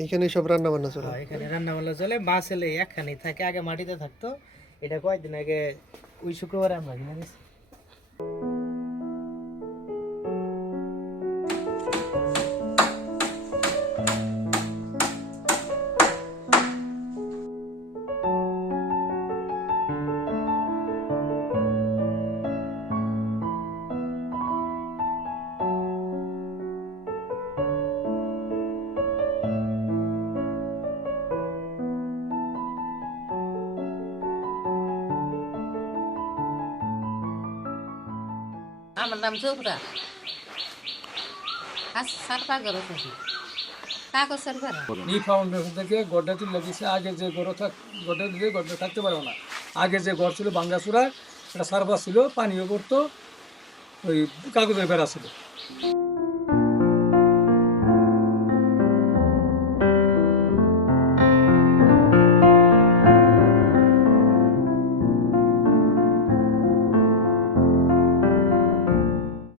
এখানে সব রান্না বান্না চলে। এখানে রান্না বান্না চলে। মা ছেলে একখানেই থাকে, আগে মাটিতে থাকতো। এটা কয়েকদিন আগে ওই শুক্রবারে আমরা কিনে দিচ্ছি। আমার নাম জোহরা। আজ সারপা গরো থাকি কাগজের ভাড়া। এই ফাউন্ডেশন থেকে গড়টা তুলে দিচ্ছে। আগে যে গড়টা দিলে গড়টা থাকতে পারবে না। আগে যে ঘর ছিল ভাঙ্গাচুরা, একটা সারপাস ছিল, পানিও পড়তো, ওই কাগজের বেড়া ছিল।